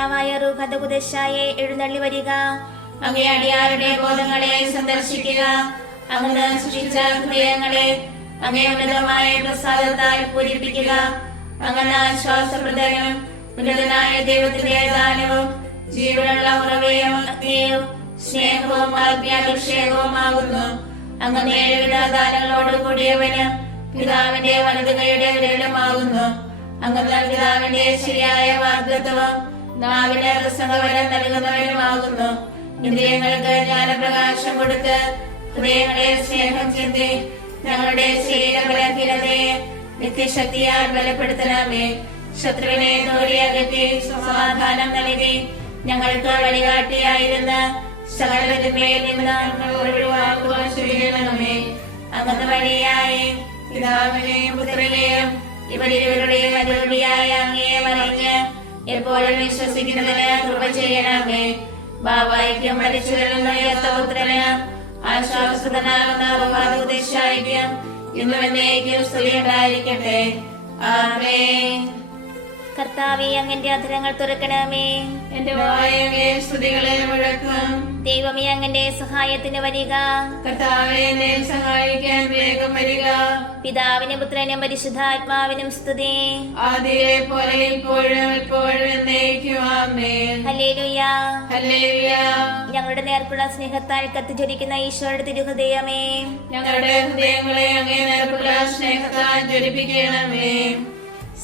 കർത്താവായ റുഹദകുദശായെ എഴുന്നള്ളി വരിക. അങ്ങേ അടിയാരുടെ ബോധങ്ങളെ സന്ദർശിക്കുക. അങ്ങ് സൃഷ്ടിച്ച ഹൃദയങ്ങളെ അങ്ങേ ഉന്നതമായ പ്രസാദത്താൽ പൂരിപ്പിക്കുക. അങ്ങനെ ആശ്വാസപ്രദനും ഉന്നതനായ ദൈവത്തിന്റെ ദാനവും ജീവനുള്ള ഉറവയും സ്നേഹവും ആത്മീയാഭിഷേകവുമാകുന്നു അങ്ങനെ ഏഴുവിധ ദാനങ്ങളോട് കൂടിയവന് പിതാവിന്റെ വലതുകയുടെ വിരലുമാകുന്നു. അങ്ങനെ പിതാവിന്റെ ശരിയായ വാഗ്ദത്വവും നാവിന് പ്രസംഗവരം നൽകുന്നവനുമാകുന്നു ഇന്ദ്രിയങ്ങൾക്ക് ജ്ഞാനപ്രകാശം കൊടുത്ത് ഹൃദയങ്ങളെ സ്നേഹം ചിന്തി ഞങ്ങളുടെ ശരീരബലഹീനതയെ നിത്യശക്തിയാൽ ബലപ്പെടുത്തണമേ. ശത്രുവിനെ ദൂരെ അകറ്റി സമാധാനം നൽകി ഞങ്ങൾക്ക് വഴികാട്ടിയായിരുന്ന സകലതിന്മേൽ നിന്ന് ഒഴിവാക്കുവാൻ സ്വീകരണമേ അങ്ങനെ വഴിയായി പിതാവിനെയും പുത്രനെയും ഇവരിവരുടെയും അതിർത്തിയായ അങ്ങയെ മറിഞ്ഞ് എപ്പോഴും വിശ്വസിക്കുന്നതിന് കൃപ ചെയ്യണമേ. ബാബായിക്കും മരിച്ചുവരുന്ന ഉയർത്തപുത്രന് ആശ്വാസനാകുന്ന ഉപദേശായിക്കും ഇന്നും എന്നേക്കും സ്ത്രീ ഉണ്ടായിരിക്കട്ടെ ആമേ കർത്താവെ അങ്ങന്റെ അധരങ്ങൾ തുറക്കണമേ. എന്റെ വായകെ സ്തുതികളെ മുഴക്കം. ദൈവമേ അങ്ങന്റെ സഹായത്തിന് വരിക. കർത്താവെ എന്നെ സഹായിക്കാൻ വേഗം വരിക. പിതാവിനും പുത്രനും പരിശുദ്ധാത്മാവിനും സ്തുതി. ആദിയിലെ പോലെ ഇപ്പോഴും ഇപ്പോഴും എന്നേക്കും ആമേൻ. ഹല്ലേലൂയ. ഹല്ലേലൂയ. ഞങ്ങളുടെ നേർക്കുള്ള സ്നേഹത്താൽ കത്തിജ്വലിക്കുന്ന ഈശോയുടെ തിരുഹൃദയമേ. ഞങ്ങളുടെ ഹൃദയങ്ങളെ അങ്ങേ നേർക്കുള്ള സ്നേഹത്താൽ ജ്വലിപ്പിക്കണമേ.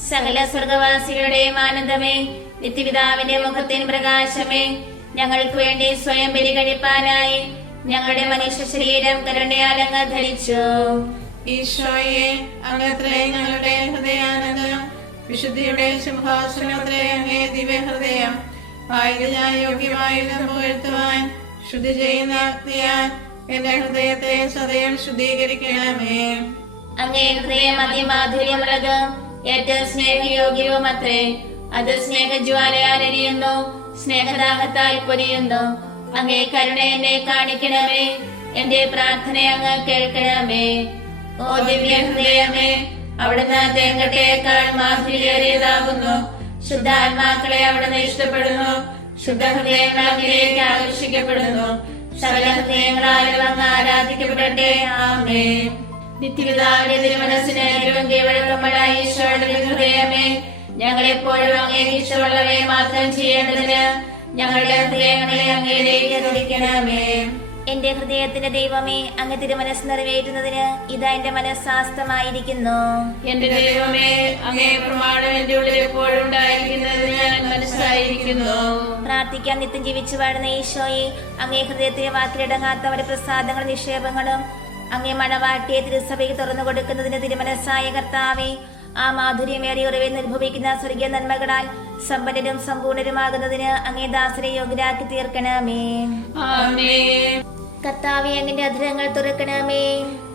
സകല സ്വർഗവാസികളുടെയും ആനന്ദമേ നിത്യപിതാവിന്റെ മുഖത്തിൻ പ്രകാശമേ ഞങ്ങൾക്ക് വേണ്ടി സ്വയം ബലികഴിപ്പാനായി ഞങ്ങളുടെ മനുഷ്യ ശരീരം കരുണയാലങ്ങ് ധരിച്ചു. ഈശോയെ അങ്ങത്രേ ഞങ്ങളുടെ ഹൃദയാനന്ദം വിശുദ്ധിയുടെ സിംഹാസനത്രേ അങ്ങേ ദിവ്യ ഹൃദയം ആയത് ഞാൻ യോഗ്യമായത് പുകഴ്ത്തുവാൻ ശുദ്ധി ചെയ്യുന്ന അഗ്നിയാൽ എന്റെ ഹൃദയത്തെ സദയം ശുദ്ധീകരിക്കണമേ. അങ്ങേ ഹൃദയം അതിമാധുര്യമുള്ളത് ഏറ്റവും സ്നേഹയോഗ്യവും അത്രേ അത് സ്നേഹജ്വാലയാലരിയുന്നു സ്നേഹദാഹത്താൽ പൊരിയുന്നു. അങ്ങേ കരുണ എന്നെ കാണിക്കണമേ എന്റെ പ്രാർത്ഥന അങ്ങ് കേൾക്കണമേ. ഓ ദിവ്യ ഹൃദയമേ അവിടുന്ന് തേങ്കട്ടയേക്കാൾ മാധുര്യേറിയതാകുന്നു ശുദ്ധാത്മാക്കളെ അവിടുന്ന് ഇഷ്ടപ്പെടുന്നു. ശുദ്ധ ഹൃദയങ്ങൾ അങ്ങിലേക്ക് ആകർഷിക്കപ്പെടുന്നു. സകല ഹൃദയങ്ങളാലും അങ്ങ് ആരാധിക്കപ്പെടട്ടെ. ആമേ നിത്യപിതാവിന്റെ തിരുമനസ്സിന് ഏറ്റവും കീഴ്വഴക്കമുള്ള ഈശോയുടെ ഹൃദയമേ ഞങ്ങളെപ്പോഴും മാത്രം ചെയ്യേണ്ടതിന് ഞങ്ങളുടെ ഹൃദയങ്ങളെ തുടിക്കണമേ എന്റെ ഹൃദയത്തിന്റെ ദൈവമേ അങ്ങ് തിരുമനസ് നിറവേറ്റുന്നതിന് ഇതാ എന്റെ മനസ്സാസ്തമായിരിക്കുന്നു എന്റെ ദൈവമേ അങ്ങേ പ്രമാണം എന്റെ ഉള്ളിൽ എപ്പോഴും ഉണ്ടായിരിക്കുന്നതിന് ഞാൻ മനസ്സായിരിക്കുന്നു. പ്രാർത്ഥിക്കാൻ നിത്യം ജീവിച്ചു വാഴുന്ന ഈശോയെ അങ്ങേ ഹൃദയത്തിലെ വാക്കിലിടങ്ങാത്തവരുടെ പ്രസാദങ്ങളും നിക്ഷേപങ്ങളും അങ്ങേ മണവാട്ടിയെ തിരുസഭയ്ക്ക് തുറന്നു കൊടുക്കുന്നതിന് തിരുമനസ്സായ കർത്താവെ ആ മാധുര്യമേറിയ ഉറവിൽ നിർഭവിക്കുന്ന സ്വർഗീയ നന്മകളാൽ സമ്പന്നരും സമ്പൂർണരുമാകുന്നതിന് അങ്ങേ ദാസരെ യോഗ്യരാക്കി തീർക്കണമേ. കർത്താവെ അങ്ങന്റെ അധരങ്ങൾ തുറക്കണമേ.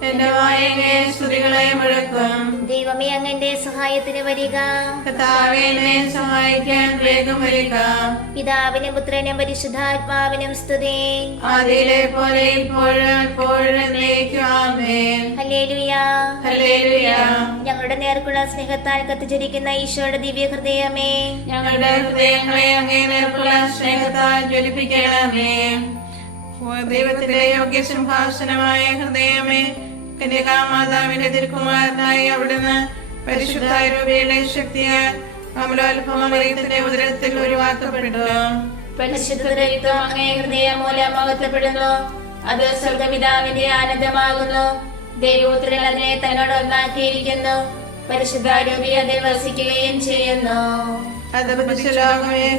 എന്റെ വായകെ സ്തുതികളെ മുഴക്കും. ദൈവമേ അങ്ങന്റെ സഹായത്തിന് വരിക. കർത്താവേ എന്നെ സഹായിക്കാൻ വേഗം വരിക. പിതാവിനും പുത്രനും പരിശുദ്ധാത്മാവിനും സ്തുതി. അതിലെ പോലെ ഇപ്പോഴും എപ്പോഴും ഞങ്ങളുടെ നേർക്കുള്ള സ്നേഹത്താൽ കത്തിച്ചിരിക്കുന്ന ഈശോയുടെ ദിവ്യ ഹൃദയമേ ഞങ്ങളുടെ ഹൃദയങ്ങളെ അങ്ങേ നേർക്കുള്ള സ്നേഹത്താൽ ജ്വലിപ്പിക്കണമേ. ദൈവത്തിന്റെ യോഗ്യ സിംഹാസനമായ ഹൃദയമേ കന്യകാമാതാവിന്റെ തിരുക്കുമാരനായി അവിടുന്ന് പരിശുദ്ധ രൂപയുടെ ശക്തിയാൽ അമലോത്ഭവമറിയത്തിന്റെ ഉദരത്തിൽ ഒഴിവാക്കപ്പെട്ടു പരിശുദ്ധ ദൈവം അങ്ങേ ഹൃദയം മൂലം മഹത്വപ്പെടുന്നു അത് സ്വർഗപിതാവിന്റെ ആനന്ദമാകുന്നു. ദൈവപുത്രൻ അതിനെ തന്നോട് ഒന്നാക്കിയിരിക്കുന്നു പരിശുദ്ധാരൂപി അതിൽ വസിക്കുകയും ചെയ്യുന്നു. അത്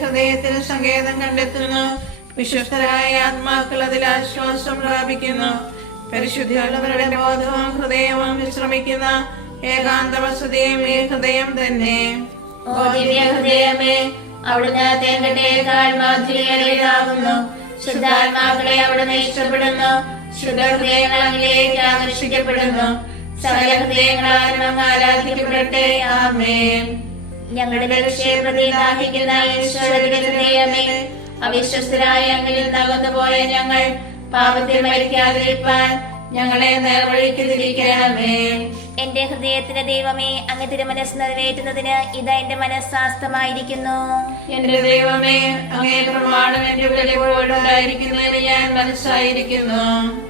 ഹൃദയത്തിന് സങ്കേതം കണ്ടെത്തുന്നു. വിശ്വസ്തരായ ആത്മാക്കൾ അതിൽ ആശ്വാസം പ്രാപിക്കുന്നു. പരിശുദ്ധിയുള്ളവരുടെ ബോധവും ഹൃദയവും വിശ്രമിക്കുന്ന ഏകാന്ത വസതിയും ഈ ഹൃദയം തന്നെ. ഓ ദിവ്യ ഹൃദയമേ അവിടുന്ന് തേങ്കട്ടേക്കാൾ മാധുര്യതാകുന്നു ശുദ്ധാത്മാക്കളെ അവിടുന്ന് ഇഷ്ടപ്പെടുന്നു. ശുദ്ധ ഹൃദയങ്ങൾ അങ്ങിലേക്ക് ആകർഷിക്കപ്പെടുന്നു. സകല ഹൃദയങ്ങളാലും ആരാധിക്കപ്പെടട്ടെ. ആമേ ഞങ്ങളുടെ ലക്ഷ്യപ്രതി ദാഹിക്കുന്ന ഈശ്വരന്റെ ഹൃദയമേ അവിശ്വസ്തരായ അങ്ങിൽ തകർന്നു പോയ ഞങ്ങൾ പാപത്തിൽ മരിക്കാതിരിപ്പാൻ ഞങ്ങളെ നേർവഴിക്ക് തിരിക്കണമേ എന്റെ ഹൃദയത്തിന്റെ ദൈവമേ അങ്ങ് തിരുമനസ് നിറവേറ്റുന്നതിന് ഇതാ എന്റെ മനസ്സാസ്തമായിരിക്കുന്നു. എന്റെ ദൈവമേ അങ്ങേ പ്രമാണം എന്റെ ഉള്ളിൽ ഞാൻ മനസ്സായിരിക്കുന്നു.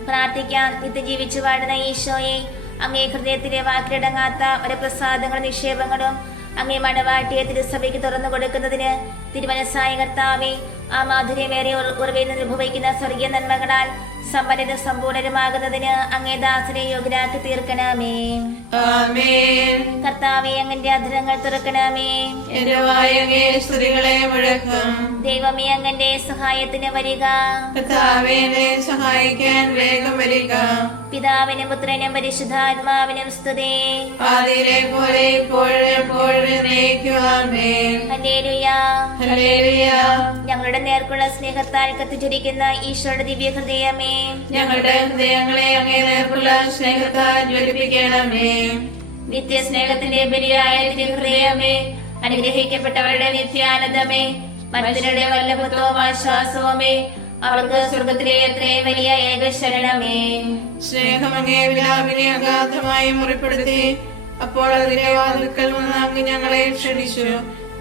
പ്രാർത്ഥിക്കാം നിത്യം ജീവിച്ചു വാഴുന്ന ഈശോയെ അങ്ങേ ഹൃദയത്തിലെ വാക്കിലടങ്ങാത്ത ഒരു പ്രസാദങ്ങളും നിക്ഷേപങ്ങളും അങ്ങേ മടവാട്ടിയ തിരുസഭയ്ക്ക് തുറന്നു കൊടുക്കുന്നതിന് തിരുമനസായ കർത്താവെ ആ മാധുര്യമേറെ ഉറ- ഉറവിൽ നിന്ന് അനുഭവിക്കുന്ന സ്വർഗീയ നന്മകളാൽ സമ്പന്നരും സമ്പൂർണരുമാകുന്നതിന് അങ്ങേ ദാസനെ യോഗ്യരാക്കി തീർക്കണമേ. ആമേൻ. കർത്താവെ അങ്ങന്റെ അധരങ്ങൾ തുറക്കണമേ. എന്റെ വായകെ സ്ത്രീകളെ മുഴക്കും. ദൈവമേ അങ്ങന്റെ സഹായത്തിന് വരിക. കർത്താവേ സഹായിക്കാൻ വേഗം വരിക. പിതാവിനും പുത്രനും പരിശുദ്ധാത്മാവിനും സ്തുതി. ആദിയിലെ പോലെ ഇപ്പോഴും എപ്പോഴും ആമേൻ ഹല്ലേലൂയ. ഹല്ലേലൂയ. ഞങ്ങളുടെ നേർക്കുള്ള സ്നേഹത്താൽ കത്തിച്ചിരിക്കുന്ന ഈശോയുടെ ദിവ്യ ഹൃദയമേ ഞങ്ങളുടെ ഹൃദയങ്ങളെ അങ്ങേ സ്നേഹത്താൽ ജ്വലിപ്പിക്കണമേ. നിത്യസ്നേഹത്തിന്റെ ബലിയായ ഹൃദയമേ അനുഗ്രഹിക്കപ്പെട്ടവരുടെ നിത്യാനന്ദമേ മനുഷ്യരുടെ വല്ലഭത്വവും ആശ്വാസവുമേ അവർക്ക് സ്വർഗത്തിലെ എത്രയും വലിയ ഏകശരണമേ. ശരണമേ സ്നേഹം അങ്ങേ വിലാപിനെ അഗാധമായി മുറിപ്പെടുത്തി അപ്പോൾ അതിന്റെ വാതിൽക്കൽ വന്ന് അങ്ങ് ഞങ്ങളെ ക്ഷണിച്ചു.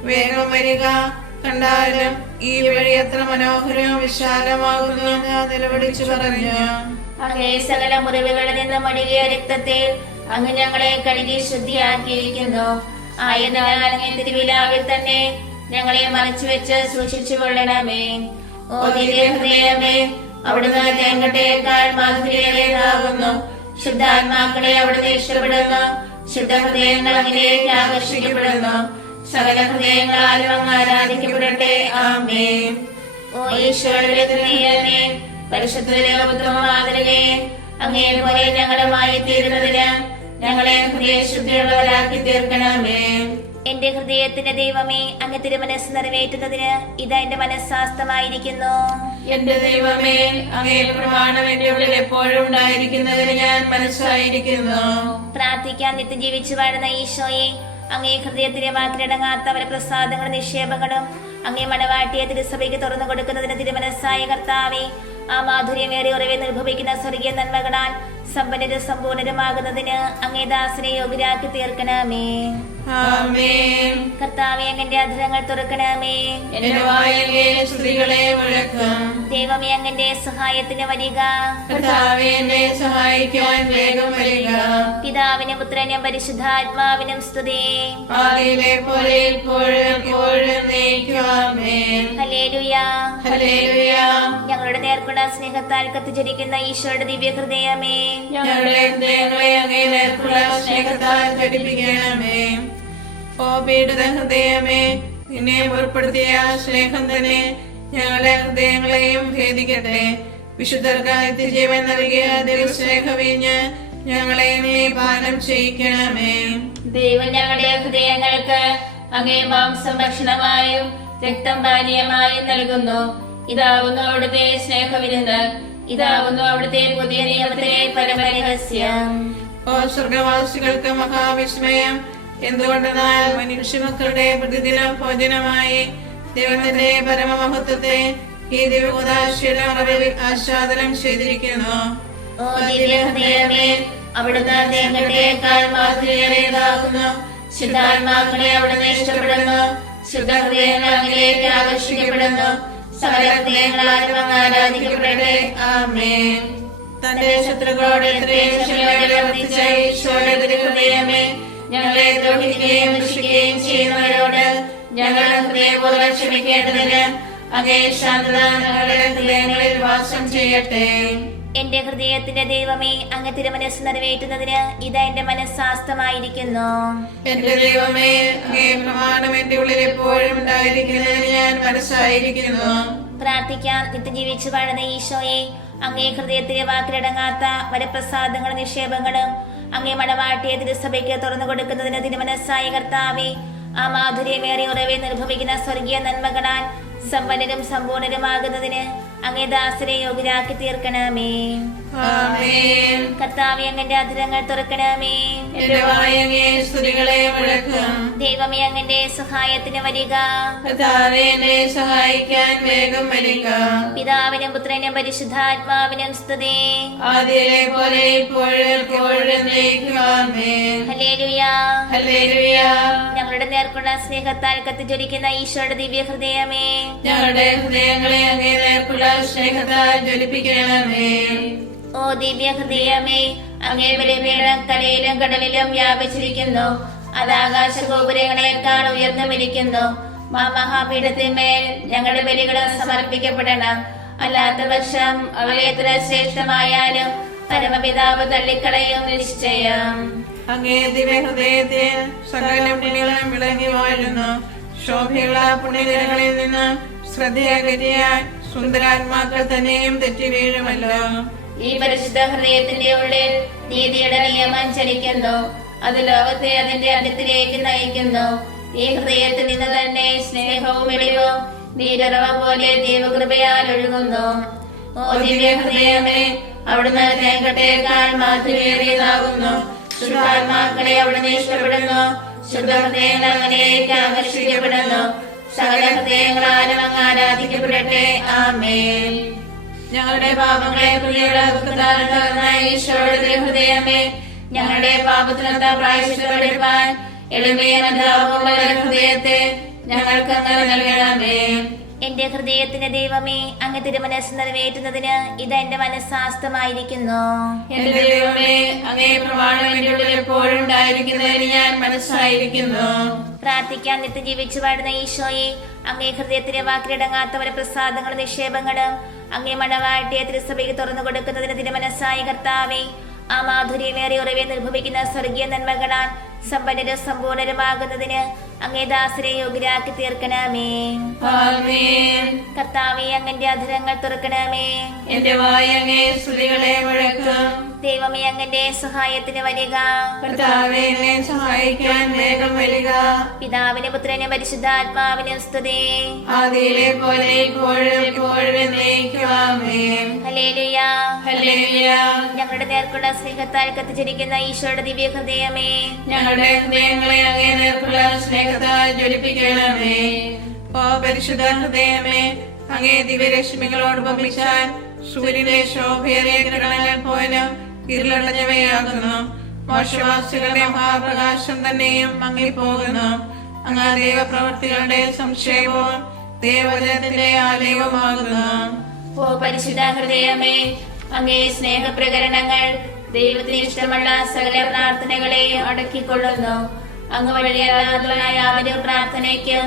വേഗം വരിക കണ്ടാലും ഈ വഴി എത്ര മനോഹരവും വിശാലമാകുന്നു നിലവിളിച്ചു പറഞ്ഞു. അങ്ങേ സകല മുറിവുകളിൽ നിന്ന് മടികിയ രക്തത്തിൽ അങ്ങ് ഞങ്ങളെ കഴുകി ശുദ്ധിയാക്കിയിരിക്കുന്നു. ആയതിനാൽ തിരുവിലാവിൽ തന്നെ ഞങ്ങളെ മറച്ചു വെച്ച് സൂക്ഷിച്ചു കൊള്ളണമേ. ഓ ഹൃദയമേ അവിടുന്ന് തേങ്കട്ടയേക്കാൾ മാധുര്യേറിയതാകുന്നു. ശുദ്ധാത്മാക്കളെ അവിടുന്ന് ഇഷ്ടപ്പെടുന്നു. ശുദ്ധ ഹൃദയങ്ങൾ അങ്ങിലേക്ക് ആകർഷിക്കപ്പെടുന്നു. സകല ഹൃദയങ്ങളാലും അങ്ങ് ആരാധിക്കപ്പെടട്ടെ. ആമേ ഓ ഈശോയുടെ ഹൃദയമേ പരിശുദ്ധ ഉത്തമ അങ്ങേ പോലെ ഞങ്ങളുമായി തീരുന്നതിന് ഞങ്ങളെ ഹൃദയശുദ്ധിയുള്ളവരാക്കി തീർക്കണമേ. എന്റെ ഹൃദയത്തിന്റെ ദൈവമേ അങ്ങ് തിരുമനസ് നിറവേറ്റുന്നതിന് ഇതാ എന്റെ മനസ്സാസ്തമായിരിക്കുന്നു. എന്റെ ദൈവമേ അങ്ങേ പ്രമാണം എന്റെ ഉള്ളിൽ എപ്പോഴും ഉണ്ടായിരിക്കുന്നതിന് ഞാൻ മനസ്സായിരിക്കുന്നു. പ്രാർത്ഥിക്കാൻ നിത്യം ജീവിച്ചു വാഴുന്ന ഈശോയെ അങ്ങേ ഹൃദയത്തിലെ വാക്കിലടങ്ങാത്ത അവരെ പ്രസാദങ്ങളും നിക്ഷേപങ്ങളും അങ്ങേ മണവാട്ടിയെ തിരുസഭയ്ക്ക് തുറന്നു കൊടുക്കുന്നതിന് തിരുമനസ്സായ കർത്താവെ ആ മാധുര്യമേറി ഉറവെ നിർഭവിക്കുന്ന സ്വർഗീയ നന്മകളാൽ സമ്പന്നരും സമ്പൂർണരുമാകുന്നതിന് അങ്ങേ ദാസനെ യോഗ്യരാക്കി തീർക്കണമേ. കർത്താവെ അങ്ങന്റെ അധരങ്ങൾ തുറക്കണമേ. സ്ത്രീകളെ മുഴക്കും. ദൈവമേ അങ്ങന്റെ സഹായത്തിന് വരിക. കർത്താവെ എന്നെ സഹായിക്കാൻ വേഗം വരിക. പിതാവിനും പുത്രനും പരിശുദ്ധാത്മാവിനും സ്തുതി. ആദിയിലെ പോലെ ഇപ്പോഴും എപ്പോഴും എന്നേക്കുവാമേൻ ഹല്ലേലൂയ. ഹല്ലേലൂയ. ഞങ്ങളുടെ നേർക്കുള്ള സ്നേഹത്താൽ കത്തിച്ചിരിക്കുന്ന ഈശോയുടെ ദിവ്യ ഹൃദയമേ ഞങ്ങളുടെ ഹൃദയങ്ങളെ അങ്ങേ നേർക്കുള്ള സ്നേഹത്താൽ ഘടിപ്പിക്കണമേ ഓ പീഡിത ഹൃദയമേ നിന്നെ പുറപ്പെടുത്തിയ സ്നേഹം തന്നെ ഞങ്ങളുടെ ഹൃദയങ്ങളെയും ഭേദിക്കട്ടെ. വിശുദ്ധർക്ക് നിത്യജീവൻ നൽകിയ ദൈവസ്നേഹവീഞ്ഞ് ഞങ്ങളെ നീ പാനം ചെയ്യിക്കണമേ. ദൈവം ഞങ്ങളുടെ ഹൃദയങ്ങൾക്ക് അങ്ങേ മാംസം ഭക്ഷണമായും രക്തം പാനീയമായും നൽകുന്നു. ഇതാവുന്നു അവിടുത്തെ സ്നേഹവിരുന്ന്. ഇതാവുന്നു അവിടുത്തെ പുതിയ നിയമത്തിലെ പരമരഹസ്യം. ഓ സ്വർഗവാസികൾക്ക് മഹാവിസ്മയം. എന്തുകൊണ്ടെന്നാൽ മനുഷ്യമക്കളുടെ പ്രതിദിന ഭോജനമായി ദൈവത്തിന്റെ പരമമഹത്വത്തെ ഈ ദിവ്യകൂതാശയുടെ മറവിൽ ആസ്വാദനം ചെയ്തിരിക്കുന്നു ആകർഷിക്കപ്പെടുന്നു. ശത്രുക്കളോട് എത്രയും ഈശോയുടെ ഹൃദയമേ ഞങ്ങളെ ദ്രോഹിക്കുകയും ദുഷിക്കുകയും ചെയ്യുന്നവരോട് ഞങ്ങൾ ഹൃദയപൂർവം ക്ഷമിക്കേണ്ടതിന് അങ്ങേ ശാന്തത ഞങ്ങളുടെ ഹൃദയങ്ങളിൽ വാസം ചെയ്യട്ടെ. എന്റെ ഹൃദയത്തിന്റെ ദൈവമേ അങ്ങ് തിരുമനസ് നിറവേറ്റുന്നതിന് ഇതാ എന്റെ മനസ്സാസ്തമായിരിക്കുന്നു എന്റെ ദൈവമേ അങ്ങേ പ്രമാണം എന്റെ ഉള്ളിൽ എപ്പോഴും ഉണ്ടായിരിക്കുന്നതിന് ഞാൻ മനസ്സായിരിക്കുന്നു. പ്രാർത്ഥിക്കാം. നിത്യം ജീവിച്ചു വാഴുന്ന ഈശോയെ അങ്ങേ ഹൃദയത്തിലെ വാക്കിലടങ്ങാത്ത വരപ്രസാദങ്ങളും നിക്ഷേപങ്ങളും അങ്ങേ മണവാട്ടിയെ തിരുസഭയ്ക്ക് തുറന്നു കൊടുക്കുന്നതിന് തിരുമനസ്സായ കർത്താവെ ആ മാധുര്യമേറിയ ഉറവെ നിർഭവിക്കുന്ന സ്വർഗീയ നന്മകളാൽ സമ്പന്നരും സമ്പൂർണരുമാകുന്നതിന് അങ്ങേ ദാസരെ യോഗ്യരാക്കി തീർക്കണമേ. കർത്താവെ അങ്ങന്റെ അധരങ്ങൾ തുറക്കണമേ. വായങ്ങേ ദൈവമേ അങ്ങന്റെ സഹായത്തിന് വരിക. എന്നെ സഹായിക്കാൻ വേഗം വരിക. പിതാവിനും പുത്രനും പരിശുദ്ധാത്മാവിനും സ്തുതി. ആദ്യയിലെ പോലെ ഇപ്പോഴും ഞങ്ങളുടെ നേർക്കുള്ള സ്നേഹത്താൽ കത്തിജ്വലിക്കുന്ന ഈശോയുടെ ദിവ്യ ഹൃദയമേ ഞങ്ങളുടെ ഹൃദയങ്ങളെ അങ്ങേ നേർക്കുള്ള സ്നേഹത്താൽ ജ്വലിപ്പിക്കണമേ. ഓ ദിവ്യ ഹൃദയമേ അങ്ങേ വലിയ കലയിലും കടലിലും വ്യാപിച്ചിരിക്കുന്നു. അത് ആകാശ ഗോപുരങ്ങളെക്കാൾ ഉയർന്നു വിളിക്കുന്നു മാ മഹാപീഠത്തിന്മേൽ ഞങ്ങളുടെ ബലികളും സമർപ്പിക്കപ്പെടണം. അല്ലാത്ത പക്ഷം അവയെത്ര ശ്രേഷ്ഠമായാലും പരമപിതാവ് തള്ളിക്കളയും നിശ്ചയം. അങ്ങേ ഹൃദയത്തിൽ സകല പുണ്യങ്ങളും വിളങ്ങി വാഴുന്നു. ശോഭയുള്ള പുണ്യനിരകളിൽ നിന്ന് ശ്രദ്ധയകരിയാൻ സുന്ദരാത്മാക്കൾ തന്നെയും തെറ്റി വീഴുമല്ലോ. ഈ പരിശുദ്ധ ഹൃദയത്തിന്റെ ഉള്ളിൽ നീതിയുടെ നിയമം ചലിക്കുന്നു. അത് ലോകത്തെ അതിന്റെ അന്ത്യത്തിലേക്ക് നയിക്കുന്നു. ഈ ഹൃദയത്തിൽ നിന്ന് തന്നെ സ്നേഹവും വെളിവും നീരറവ പോലെ ദൈവകൃപയാൽ ഒഴുകുന്നു. ഓ ഹൃദയമേ അവിടുന്ന് തേങ്കട്ടേക്കാൾ മാധുര്യേറിയതാകുന്നു. ശുദ്ധാത്മാക്കളെ അവിടുന്ന് ഇഷ്ടപ്പെടുന്നു. ശുദ്ധഹൃദയങ്ങൾ അങ്ങനെയേക്ക് ആകർഷിക്കപ്പെടുന്നു. സകല ഹൃദയങ്ങളാലും അങ്ങ് ആരാധിക്കപ്പെടട്ടെ. ആമേൻ. ഞങ്ങളുടെ പാപങ്ങളെ പ്രിയടക്കുന്ന ഈശോയുടെ ഹൃദയമേ ഞങ്ങളുടെ പാപത്തിനത്ത പ്രായശ്ചിത്തപ്പെടുപ്പാൻ എളിമയും ഹൃദയത്തെ ഞങ്ങൾക്ക് നൽകണമേ. എന്റെ ഹൃദയത്തിന്റെ ദൈവമേ അങ്ങ് തിരുമനസ് നിറവേറ്റുന്നതിന് ഇത് എന്റെ മനസ്സാസ്തമായിരിക്കുന്നു. എന്റെ ദൈവമേ അങ്ങേ പ്രമാണം എന്റെ ഉള്ളിൽ എപ്പോഴും ഉണ്ടായിരിക്കുന്നതിന് ഞാൻ മനസ്സായിരിക്കുന്നു. പ്രാർത്ഥിക്കാൻ നിത്യം ജീവിച്ചു വാഴുന്ന ഈശോയെ അങ്ങേ ഹൃദയത്തിലെ വാക്കിലിടങ്ങാത്തവരെ പ്രസാദങ്ങളും നിക്ഷേപങ്ങളും അങ്ങേ മണവാട്ടിയെ തിരുസഭയ്ക്ക് തുറന്നു കൊടുക്കുന്നതിന് തിരുമനസ്സായ കർത്താവെ ആ മാധുര്യമേറിയ ഉറവെ നിർഭവിക്കുന്ന സ്വർഗീയ നന്മകളാൽ സമ്പന്നരും സമ്പൂർണരുമാകുന്നതിന് അങ്ങേ ദാസരെ യോഗ്യരാക്കി തീർക്കണമേ. കർത്താവെ അങ്ങന്റെ അധരങ്ങൾ തുറക്കണമേ. എന്റെ വായ അങ്ങേ സ്തുതികളെ മുഴക്കും. ദൈവമേ അങ്ങന്റെ സഹായത്തിന് വരിക. കർത്താവെ എന്നെ സഹായിക്കാൻ വേഗം വരിക. പിതാവിന് പുത്രനും പരിശുദ്ധാത്മാവിനും സ്തുതി. ആദിയിലെ പോലെ ഇപ്പോഴും ഇപ്പോഴും എന്നേക്കുവാമേ ഹല്ലേലൂയ. ഹല്ലേലൂയ. ഞങ്ങളുടെ നേർക്കുള്ള സ്നേഹത്താൽ കത്തിച്ചിരിക്കുന്ന ഈശോയുടെ ദിവ്യ ഹൃദയമേ ഞങ്ങളുടെ ഹൃദയങ്ങളെ അങ്ങേ നേർക്കുള്ള സ്നേഹത്താൽ ജ്വലിപ്പിക്കണമേ. ഓ പരിശുദ്ധ ഹൃദയമേ അങ്ങേ ദിവ്യരശ്മികളോട് ഭവിച്ചാൽ സൂര്യനെ ശോഭയേറിയ കിരണങ്ങൾ പോലും ഇരുളടഞ്ഞവയാകുന്നു. മോശവാസികളുടെ മഹാപ്രകാശം തന്നെയും മങ്ങിപ്പോകുന്നു. അങ്ങ് ദൈവപ്രവർത്തികളുടെ സംക്ഷേപവും ദേവജനത്തിന്റെ ആലയവുമാകുന്നു. ഓ പരിശുദ്ധ ഹൃദയമേ അങ്ങേ സ്നേഹപ്രകരണങ്ങൾ ദൈവത്തിന് ഇഷ്ടമുള്ള സകല പ്രാർത്ഥനകളെ അടക്കിക്കൊള്ളുന്നു. അങ്ങ് വഴിയല്ലാതുള്ള അവരുടെ പ്രാർത്ഥനയ്ക്ക്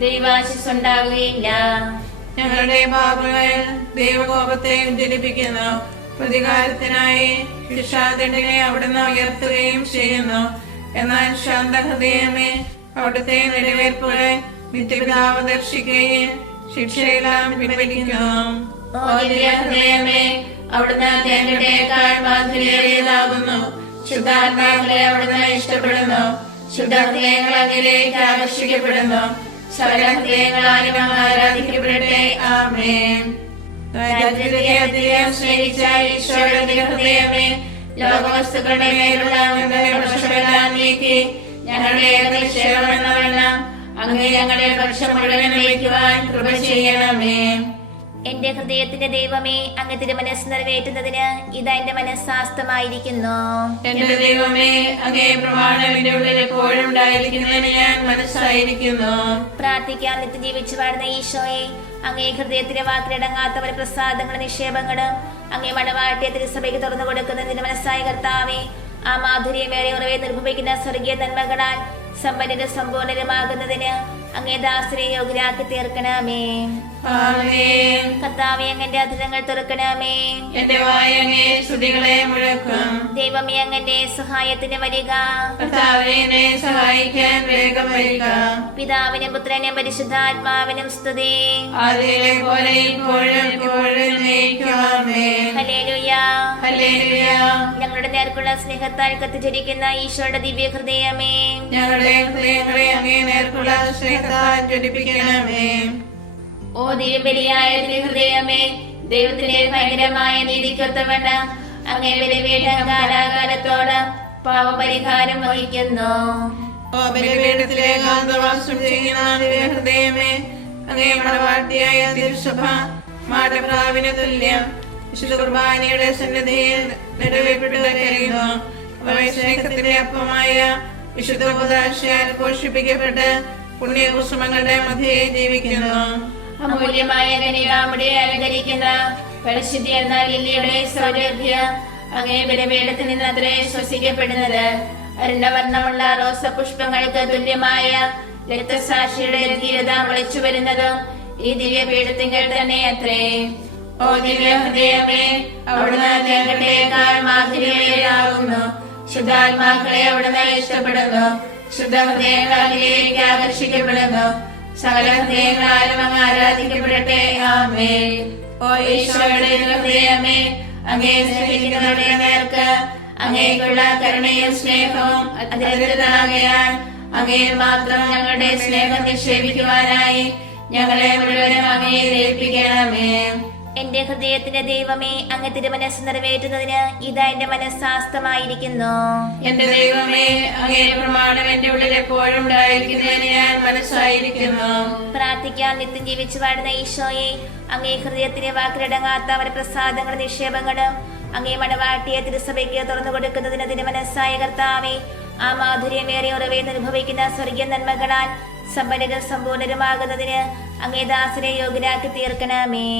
ദൈവാശിസ് ഉണ്ടാവുകയില്ല. ഞങ്ങളുടെ പാപങ്ങൾ ദൈവകോപത്തെ ഉജ്ജ്വലിപ്പിക്കുന്നു. പ്രതികാരത്തിനായി ശിക്ഷാദണ്ഡിനെ അവിടുന്ന് ഉയർത്തുകയും ചെയ്യുന്നു. എന്നാൽ ശാന്തഹൃദയമേ അവിടുത്തെ നിലവേർപ്പുകളെ നിത്യപിതാവ് ദർശിക്കുകയും ശിക്ഷയെല്ലാം പിൻവലിക്കുന്നു. ഹൃദയമേ അവിടുന്ന് തേങ്ങയുടേക്കാൾ മാധുര്യേറിയതാകുന്നു ശുദ്ധാത്മാക്കളെ അവിടുന്ന് ഇഷ്ടപ്പെടുന്നു. ശുദ്ധഹൃദയങ്ങൾ അതിലേക്ക് ആകർഷിക്കപ്പെടുന്നു. സകല ഹൃദയങ്ങളാലും ആരാധിക്കപ്പെടട്ടെ. ആമേൻ. ദാരിദ്ര്യത്തെ അധികം സ്നേഹിച്ച ഈശോയുടെ ഹൃദയമേ ലോകവസ്തുക്കളുടെ മേലുള്ള അങ്ങയുടെ പക്ഷമെല്ലാം നീക്കി ഞങ്ങളുടെ നിക്ഷേപമെന്നവണ്ണം അങ്ങ് ഞങ്ങളുടെ പക്ഷം മുഴുവൻ വയ്ക്കുവാൻ കൃപ ചെയ്യണമേ. എന്റെ ഹൃദയത്തിന്റെ ദൈവമേ അങ്ങ് തിരുമനസ് നിറവേറ്റുന്നതിന് ഇതാ എന്റെ മനസ്സാസ്തമായിരിക്കുന്നു. എന്റെ ദൈവമേ അങ്ങേ പ്രമാണം എന്റെ ഉള്ളിൽ എപ്പോഴും ഉണ്ടായിരിക്കുന്നതിന് ഞാൻ മനസ്സായിരിക്കുന്നു. പ്രാർത്ഥിക്കാൻ നിത്യ ജീവിച്ചു പാടുന്ന ഈശോയെ അങ്ങേ ഹൃദയത്തിലെ വാക്കിലടങ്ങാത്തവരെ പ്രസാദങ്ങളും നിക്ഷേപങ്ങളും അങ്ങേ മണവാട്ടിയ തിരുസഭയ്ക്ക് തുറന്നു കൊടുക്കുന്ന മനസ്സായ കർത്താവെ ആ മാധുര്യമേറെ ഉറവെ നിർഭവിക്കുന്ന സ്വർഗീയ നന്മകളാൽ സമ്പന്നരും സമ്പൂർണരുമാകുന്നതിന് അങ്ങേ ദാസരെ യോഗ്യരാക്കി തീർക്കണമേ. കർത്താവെ അങ്ങന്റെ അധികങ്ങൾ തുറക്കണമേ. എന്റെ വായ ശ്രുതികളെ മുഴക്കും. ദൈവമേ അങ്ങന്റെ സഹായത്തിന് വരിക. കർത്താവേ എന്നെ സഹായിക്കാൻ വേഗം വരിക. പിതാവിനും പുത്രനും പരിശുദ്ധാത്മാവിനും സ്തുതി. ആദ്യയിലെ പോലെ ഇപ്പോഴും ഇപ്പോഴും ഞങ്ങളുടെ നേർക്കുള്ള സ്നേഹത്താൽ കത്തിച്ചിരിക്കുന്ന ഈശോയുടെ ദിവ്യ ഹൃദയമേ ഞങ്ങളുടെ ഹൃദയങ്ങളെ അങ്ങേ നേർക്കുള്ള സ്നേഹത്താൽ ജ്വലിപ്പിക്കണമേ ഓ ദിവ്യബലിയായ ഹൃദയമേ ദൈവത്തിന്റെ ഭയങ്കരമായ നീതിക്കൊത്തവണ്ണ അങ്ങേ ബലിപീഠം കാലാകാലത്തോട് പാവപരിഹാരം വഹിക്കുന്നു. ഓ ബലിപീഠത്തിലെ കാന്തവാസം ചെയ്യുന്ന ഹൃദയമേ അങ്ങേ മണവാട്ടിയായ തിരുസഭ മാടപ്രാവിന് തുല്യം. വിശുദ്ധ കുർബാനയുടെ സന്നിധിയിൽ നിറവേപ്പെട്ടു കരയുന്നു. അവയെ അപ്പമായ വിശുദ്ധ ഉപദാശയാൽ പോഷിപ്പിക്കപ്പെട്ട് പുണ്യകുസുമങ്ങളുടെ മധ്യേ ജീവിക്കുന്നു. അമൂല്യമായ കനികാമുടെ അലങ്കരിക്കുന്ന പരിശുദ്ധി എന്ന ലില്ലിയുടെ സൗരഭ്യ അങ്ങേ ബലിപീഠത്തിൽ നിന്ന് അത്രേ ശ്വസിക്കപ്പെടുന്നത്. അരുണവർണമുള്ള റോസപുഷ്പങ്ങൾക്ക് തുല്യമായ രക്തസാക്ഷിയുടെ ധീരത വിളിച്ചു വരുന്നതും ഈ ദിവ്യപീഠത്തിങ്കൽ തന്നെ അത്രേ. ഓ ദിവ്യ ഹൃദയമേ അവിടുന്ന് തേങ്ങട്ടേക്കാൾ മാധുര്യമേറാകുന്നു ശുദ്ധാത്മാക്കളെ അവിടുന്ന് ഇഷ്ടപ്പെടുന്നു. ശുദ്ധ ആകർഷിക്കപ്പെടുന്നു സകല ഹൃദയങ്ങളാലും അങ്ങ് ആരാധിക്കപ്പെടട്ടെ ആമേ ഓ ഈശോയുടെ ഹൃദയമേ അങ്ങേ സ്നേഹിക്കുന്നവരുടെ നേർക്ക് അങ്ങേക്കുള്ള കരുണയും സ്നേഹവും അതിരുതാകയാൽ അങ്ങേ മാത്രം ഞങ്ങളുടെ സ്നേഹം നിക്ഷേപിക്കുവാനായി ഞങ്ങളെ മുഴുവനും അങ്ങേ ഏൽപ്പിക്കണമേ എന്റെ ഹൃദയത്തിന്റെ ദൈവമേ അങ്ങ് തിരുമനസ് നിറവേറ്റുന്നതിന് ഇതാ എന്റെ മനസ്സാസ്തമായിരിക്കുന്നു. എന്റെ ദൈവമേ അങ്ങേ പ്രമാണം എന്റെ ഉള്ളിൽ എപ്പോഴും ഉണ്ടായിരിക്കുന്നതിന് ഞാൻ മനസ്സായിരിക്കുന്നു. പ്രാർത്ഥിക്കാൻ നിത്യം ജീവിച്ചു പാടുന്ന ഈശോയെ അങ്ങേ ഹൃദയത്തിലെ വാക്കിലടങ്ങാത്ത അവരുടെ പ്രസാദങ്ങളും നിക്ഷേപങ്ങളും അങ്ങേ മണവാട്ടിയെ തിരുസഭയ്ക്ക് തുറന്നു കൊടുക്കുന്നതിന് തിരുമനസ്സായ കർത്താവെ ആ മാധുര്യമേറിയ ഉറവയിൽ അനുഭവിക്കുന്ന സ്വർഗീയ നന്മകളാൽ സമ്പന്നരും സമ്പൂർണരുമാകുന്നതിന് അങ്ങേ ദാസരെ യോഗ്യരാക്കി തീർക്കണമേ.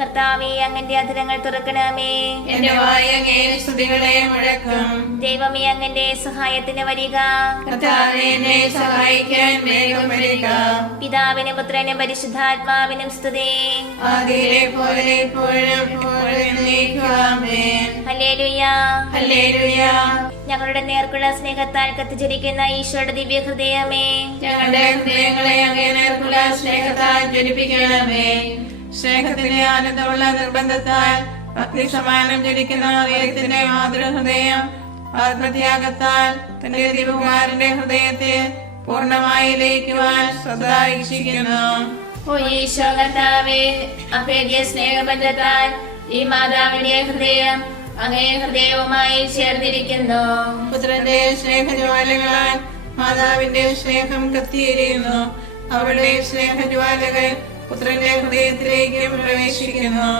കർത്താവെ അങ്ങന്റെ അധരങ്ങൾ തുറക്കണമേ. എന്റെ വായ അങ്ങേ സ്തുതികളെ മുഴക്കും. ദൈവമേ അങ്ങന്റെ സഹായത്തിന് വരിക. എന്നെ സഹായിക്കാൻ വേഗം വരിക. പിതാവിനും പുത്രനും പരിശുദ്ധാത്മാവിനും സ്തുതി. ആദിയിലെ പോലെ ഇപ്പോഴും ഹല്ലേലൂയ. ഹല്ലേലൂയ. ഞങ്ങളുടെ നേർക്കുള്ള സ്നേഹത്താൽ കത്തിച്ചിരിക്കുന്ന ഈശോയുടെ ദിവ്യ ഹൃദയമേ ഞങ്ങളുടെ ഹൃദയങ്ങളെ അങ്ങേ നേർക്കുള്ള സ്നേഹത്താൽ ജ്വലിപ്പിക്കണമേ. സ്നേഹത്തിന്റെ ആനന്ദമുള്ള നിർബന്ധത്താൽ ഭക്തി സമാനം ജനിക്കുന്ന ദൈവത്തിന്റെ മാതൃഹൃദയം ആത്മത്യാഗത്താൽ തന്റെ ദിവകുമാരന്റെ ഹൃദയത്തെ പൂർണമായി ലയിക്കുവാൻ സദാ ഇച്ഛിക്കുന്നു ഓ ഈശോ കർത്താവേ അഭേദ്യ സ്നേഹബന്ധത്താൽ ഈ മാതാവിന്റെ ഹൃദയം അങ്ങേ ഹൃദയവുമായി ചേർന്നിരിക്കുന്നു. പുത്രന്റെ സ്നേഹജ്വാലകളാൽ മാതാവിന്റെ സ്നേഹം കത്തിയെരിയുന്നു. അവളുടെ സ്നേഹജ്വാലകൾ പുത്രന്റെ ഹൃദയത്തിലേക്ക് പ്രവേശിക്കുന്നു.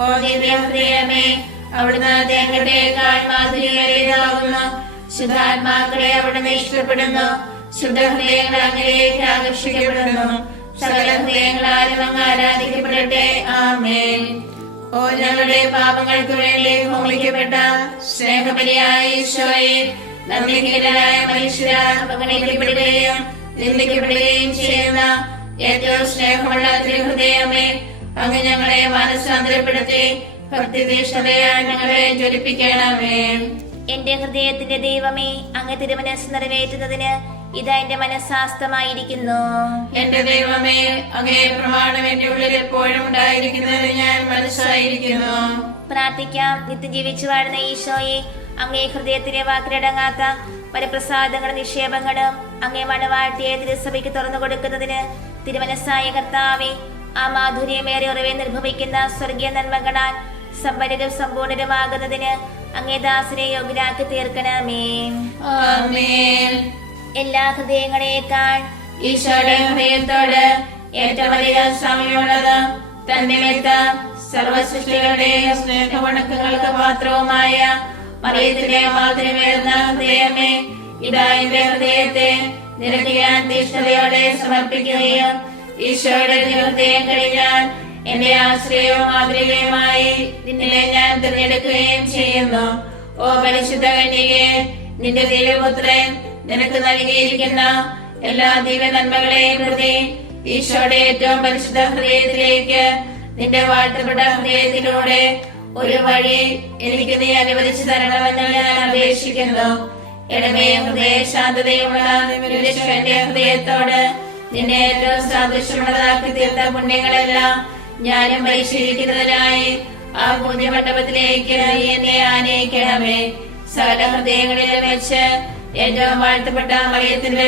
ഓ ദിവ്യ ഹൃദയമേ അവിടുന്ന് തേങ്ങട്ടേക്കാൾ മാധുര്യമേറിയതാകുന്നു ശുദ്ധാത്മാക്കളെ അവിടുന്ന് ഇഷ്ടപ്പെടുന്നു. ശുദ്ധ ഹൃദയങ്ങൾ അങ്ങിലേക്ക് ആകർഷിക്കപ്പെടുന്നു. സകല ഹൃദയങ്ങളാലും അങ്ങ് ആരാധിക്കപ്പെടട്ടെ. ആമേൻ. ഓ ഞങ്ങളുടെ പാപങ്ങൾക്ക് വേണ്ടി ഹോമിക്കപ്പെട്ട സ്നേഹപരിയായ ഈശോയെ നന്ദിഹീനരായ മനുഷ്യരാൽ അവഗണിക്കപ്പെടുകയും നിന്ദിക്കപ്പെടുകയും ചെയ്യുന്ന ഏറ്റവും സ്നേഹമുള്ള തിരുഹൃദയമേ അങ്ങ് ഞങ്ങളെ മാനസാന്തരപ്പെടുത്തി ഭക്തിതീഷ്ണതയാൽ ഞങ്ങളെ ജ്വലിപ്പിക്കണമേ. എന്റെ ഹൃദയത്തിന്റെ ദൈവമേ അങ്ങ് തിരുമനസ് നിറവേറ്റുന്നതിന് ഇതാ എന്റെ മനസ്സാസ്തമായിരിക്കുന്നു. എന്റെ ദൈവമേ അങ്ങേ പ്രമാണം എന്റെ ഉള്ളിൽ എപ്പോഴും ഉണ്ടായിരിക്കുന്നത് ഞാൻ മനസ്സായിരിക്കുന്നു. പ്രാർത്ഥിക്കാം. നിത്യം ജീവിച്ചു വാഴുന്ന ഈശോയെ അങ്ങേ ഹൃദയത്തിലെ വാക്കിലടങ്ങാത്ത പരപ്രസാദങ്ങളും നിക്ഷേപങ്ങളും അങ്ങേ മണവാട്ടിയെ തിരുസഭയ്ക്ക് തുറന്നു കൊടുക്കുന്നതിന് തിരുമനസ്സായ കർത്താവെ ആ മാധുര്യമേറെ ഉറവെ നിർഭവിക്കുന്ന സ്വർഗീയ നന്മകളാൽ സമ്പന്നരും സമ്പൂർണരുമാകുന്നതിന് അങ്ങേ ദാസനെ യോഗ്യരാക്കി തീർക്കണമേ. ആമേൻ. എല്ലാ ഹൃദയങ്ങളെക്കാൾ ഈശോയുടെ ഹൃദയത്തോട് ഏറ്റവും അധികം സമയമുള്ളത് തന്നിമിത്ത സർവസൃഷ്ടികളുടെ സ്നേഹവണക്കങ്ങൾക്ക് പാത്രവുമായ മറിയത്തിന്റെ മാതൃമേറുന്ന ഹൃദയമേ ഇതാ എന്റെ ഹൃദയത്തെ നിനക്ക് ഞാൻ തീഷ്ണതയോടെ സമർപ്പിക്കുകയും ഈശോയുടെ ഹൃദയം കഴിഞ്ഞാൽ എന്റെ ആശ്രയവും മാതൃകയുമായി നിന്നെ ഞാൻ തിരഞ്ഞെടുക്കുകയും ചെയ്യുന്നു. ഓ പരിശുദ്ധ കന്യകെ നിന്റെ ദൈവപുത്രൻ നിനക്ക് നൽകിയിരിക്കുന്ന എല്ലാ ദിവ്യ നന്മകളെയും പ്രതി ഈശോയുടെ ഏറ്റവും പരിശുദ്ധ ഹൃദയത്തിലേക്ക് നിന്റെ വാഴ്ത്തപ്പെട്ട ഹൃദയത്തിലൂടെ ഒരു വഴി എനിക്ക് നീ അനുവദിച്ചു തരണമെന്ന് ഞാൻ അപേക്ഷിക്കുന്നു. ഇടമേ ഹൃദയ ശാന്തതയുള്ള നിന്റെ ഹൃദയത്തോട് നിന്നെ ഏറ്റവും സാദൃശ്യമുള്ളതാക്കി തീർത്ത പുണ്യങ്ങളെല്ലാം ഞാനും പരിശീലിക്കുന്നതിനായി ആ പുണ്യമണ്ഡപത്തിലേക്ക് നീ എന്നെ ആനയിക്കണമേ. സകല ഹൃദയങ്ങളിലും വെച്ച് ഏറ്റവും വാഴ്ത്തപ്പെട്ട മറിയത്തിന്റെ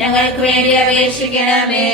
ഞങ്ങൾക്ക് വേണ്ടി അപേക്ഷിക്കണമേ.